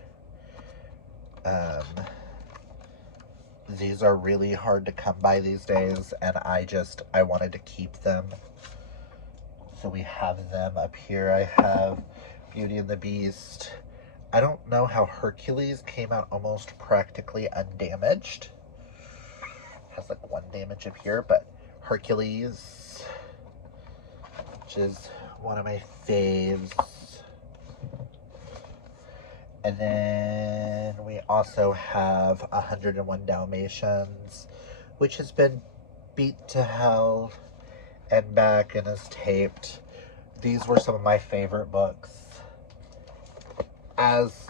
These are really hard to come by these days, and I wanted to keep them. So we have them up here. I have Beauty and the Beast. I don't know how Hercules came out almost practically undamaged. Has like 1 damage up here, but Hercules, which is one of my faves. And then we also have 101 Dalmatians, which has been beat to hell and back and is taped. These were some of my favorite books. As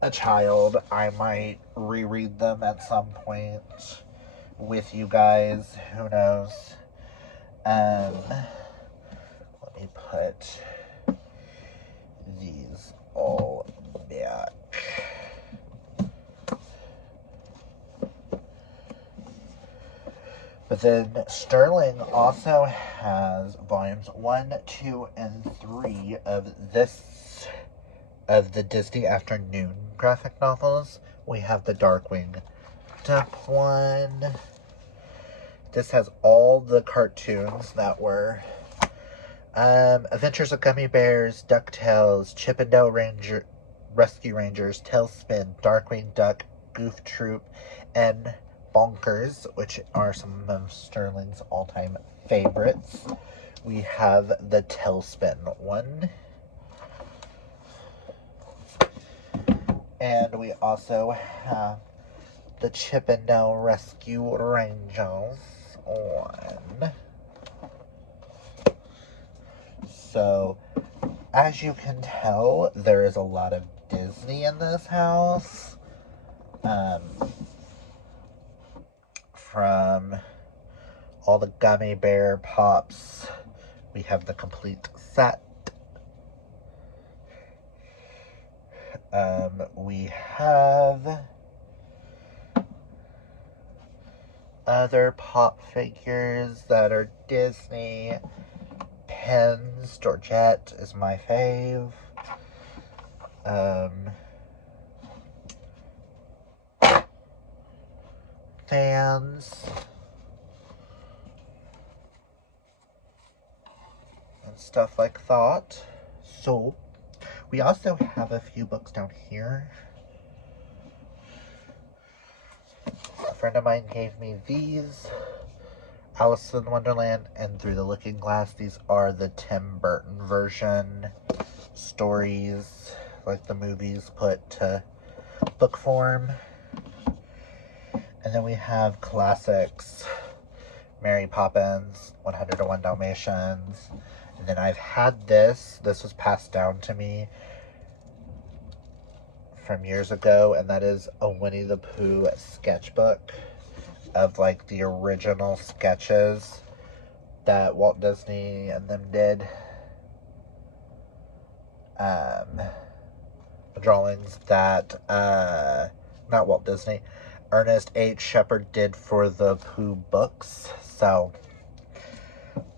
a child, I might reread them at some point with you guys. Who knows? Let me put these all back. But then Sterling also has volumes 1, 2, and 3 of the Disney Afternoon graphic novels. We have the Darkwing Duck one. This has all the cartoons that were Adventures of Gummy Bears, DuckTales, Chip and Dale Rescue Rangers, Tailspin, Darkwing Duck, Goof Troop, and Bonkers, which are some of Sterling's all-time favorites. We have the Tailspin one. And we also have the Chip and Dale Rescue Rangers on. So, as you can tell, there is a lot of Disney in this house. From all the Gummy Bear Pops, we have the complete set. We have other pop figures that are Disney. Pens, Georgette is my fave. Fans. And stuff like that. So, we also have a few books down here. A friend of mine gave me these. Alice in Wonderland and Through the Looking Glass. These are the Tim Burton version stories, like the movies put to book form. And then we have classics. Mary Poppins, 101 Dalmatians. And then I've had this. This was passed down to me from years ago, and that is a Winnie the Pooh sketchbook of like the original sketches that Walt Disney and them did. Drawings that not Walt Disney, Ernest H. Shepard did for the Pooh books. So,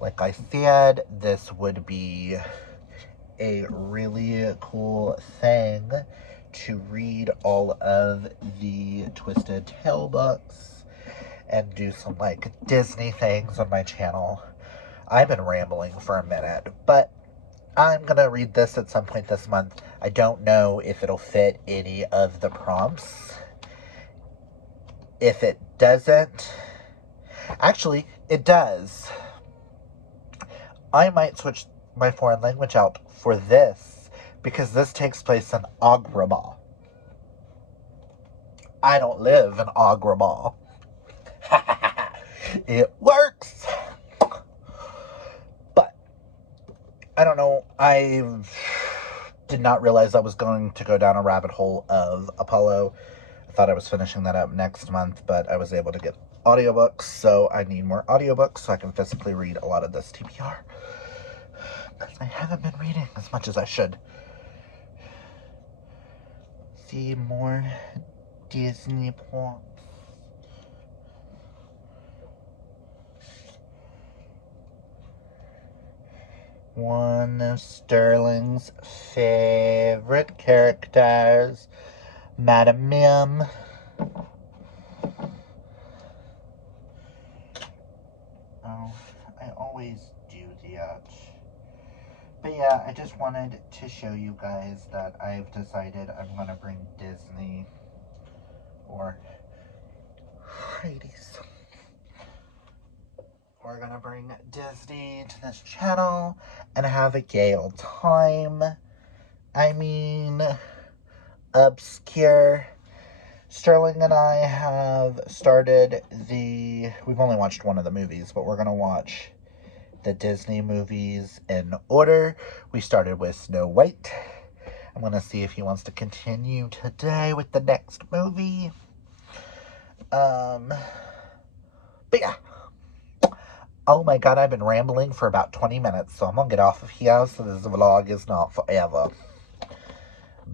like I said, this would be a really cool thing to read all of the Twisted Tale books and do some like Disney things on my channel. I've been rambling for a minute, but I'm gonna read this at some point this month. I don't know if it'll fit any of the prompts. If it doesn't, actually, it does. I might switch my foreign language out for this because this takes place in Agrabah. I don't live in Agrabah. It works. But I don't know. I did not realize I was going to go down a rabbit hole of Apollo. I thought I was finishing that up next month, but I was able to get audiobooks, so I need more audiobooks so I can physically read a lot of this TBR. Because I haven't been reading as much as I should. See more Disney prompts. One of Sterling's favorite characters, Madam Mim. Oh, I always do that. But yeah, I just wanted to show you guys that I've decided I'm going to bring Disney or Heidi's We're gonna bring Disney to this channel and have a gay old time. I mean, obscure. Sterling and I have started we've only watched one of the movies, but we're gonna watch the Disney movies in order. We started with Snow White. I'm gonna see if he wants to continue today with the next movie. But yeah. Oh my god, I've been rambling for about 20 minutes, so I'm gonna get off of here so this vlog is not forever.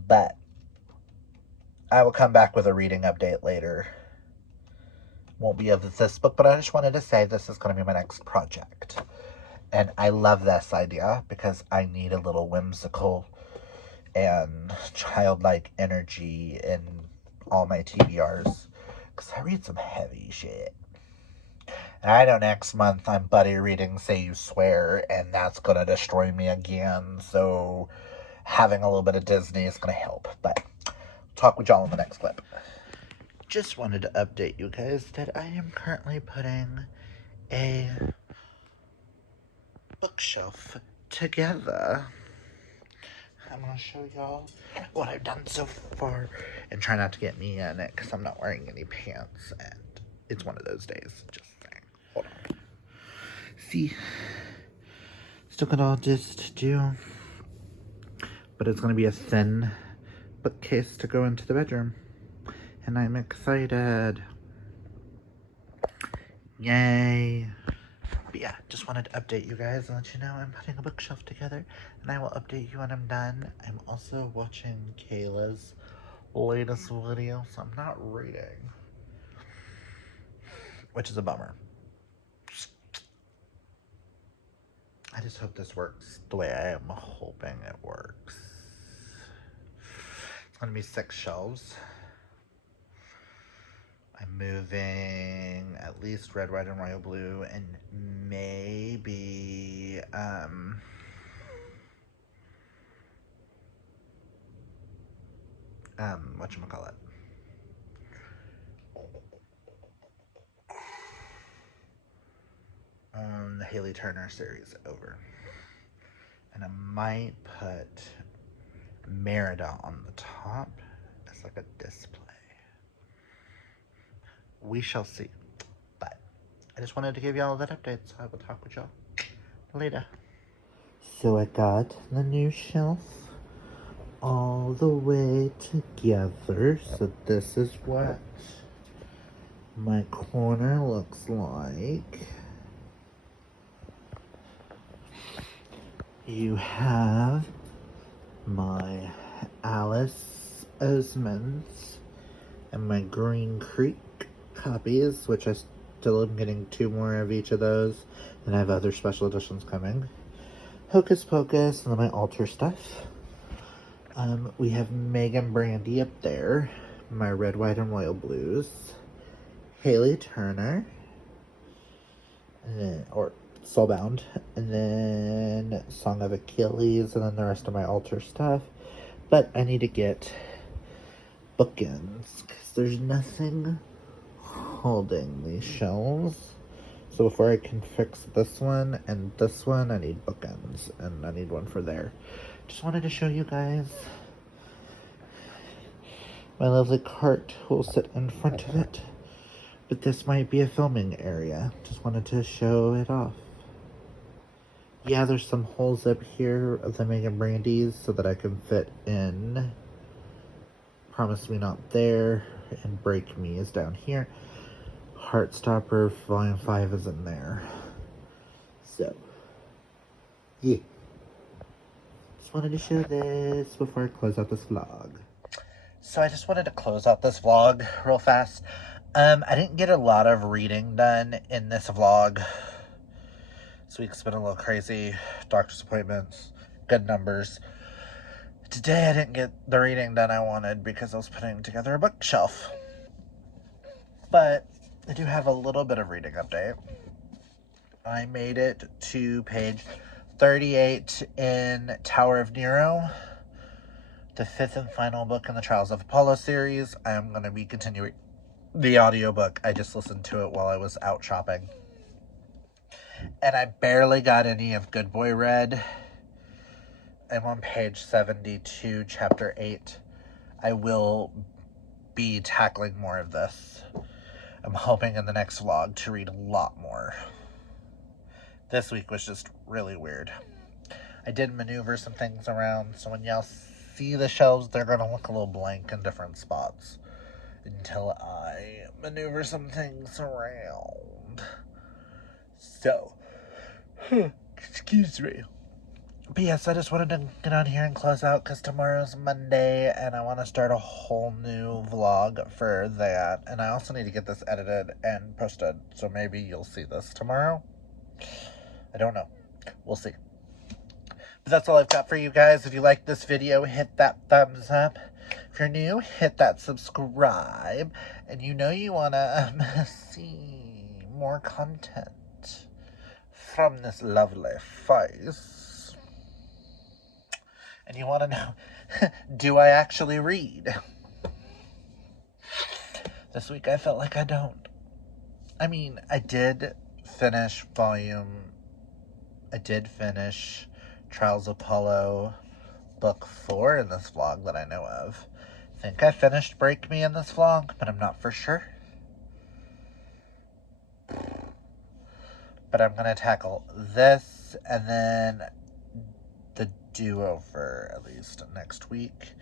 But I will come back with a reading update later. Won't be of this book, but I just wanted to say this is going to be my next project. And I love this idea because I need a little whimsical and childlike energy in all my TBRs. Because I read some heavy shit. And I know next month I'm buddy reading Say You Swear, and that's going to destroy me again. So having a little bit of Disney is going to help. But talk with y'all in the next clip. Just wanted to update you guys that I am currently putting a bookshelf together. I'm going to show y'all what I've done so far and try not to get me in it because I'm not wearing any pants and it's one of those days. Just saying. Hold on. See, still got all this to do, but it's going to be a thin bookcase to go into the bedroom. And I'm excited. Yay. But yeah, just wanted to update you guys and let you know I'm putting a bookshelf together. And I will update you when I'm done. I'm also watching Kayla's latest video, so I'm not reading. Which is a bummer. I just hope this works the way I am hoping it works. It's going to be 6 shelves. I'm moving at least red, white, and royal blue, and maybe, whatchamacallit? The Haley Turner series over. And I might put Merida on the top as like a display. We shall see. But I just wanted to give y'all that update, so I will talk with y'all later. So I got the new shelf all the way together. So this is what my corner looks like. You have my Alice Osmonds and my Green Creek copies, which I still am getting 2 more of each of those, and I have other special editions coming. Hocus Pocus, and then my altar stuff. We have Megan Brandy up there, my red, white, and royal blues. Haley Turner, or Soulbound, and then Song of Achilles, and then the rest of my altar stuff. But I need to get bookends, because there's nothing holding these shelves. So before I can fix this one and this one, I need bookends, and I need one for there. Just wanted to show you guys. My lovely cart will sit in front of it, but this might be a filming area. Just wanted to show it off. Yeah, there's some holes up here of the Megan Brandy's so that I can fit in Promise Me Not There, and Break Me is down here. Heartstopper Volume 5 is in there. So, yeah. Just wanted to show this before I close out this vlog. So I just wanted to close out this vlog real fast. I didn't get a lot of reading done in this vlog. This week's been a little crazy. Doctor's appointments, good numbers. Today I didn't get the reading done I wanted because I was putting together a bookshelf. But I do have a little bit of reading update. I made it to page 38 in Tower of Nero, the 5th and final book in the Trials of Apollo series. I am going to be continuing the audiobook. I just listened to it while I was out shopping. And I barely got any of Good Boy read. I'm on page 72, chapter 8. I will be tackling more of this. I'm hoping in the next vlog to read a lot more. This week was just really weird. I did maneuver some things around, so when y'all see the shelves, they're going to look a little blank in different spots until I maneuver some things around. So, excuse me. But yes, I just wanted to get on here and close out because tomorrow's Monday and I want to start a whole new vlog for that. And I also need to get this edited and posted, so maybe you'll see this tomorrow. I don't know. We'll see. But that's all I've got for you guys. If you like this video, hit that thumbs up. If you're new, hit that subscribe. And you know you want to see more content from this lovely face. And you want to know, do I actually read? This week I felt like I don't. I mean, I did finish Trials of Apollo book 4 in this vlog that I know of. I think I finished Break Me in this vlog, but I'm not for sure. But I'm going to tackle this and then the do-over at least next week.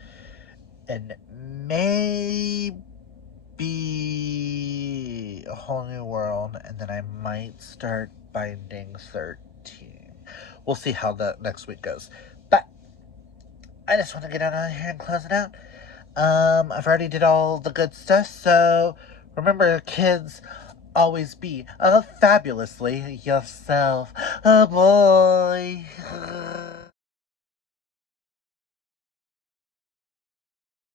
And maybe A Whole New World, and then I might start Binding 13. We'll see how the next week goes. But I just want to get on here and close it out. I've already did all the good stuff, so remember, kids, always be fabulously yourself. Oh boy.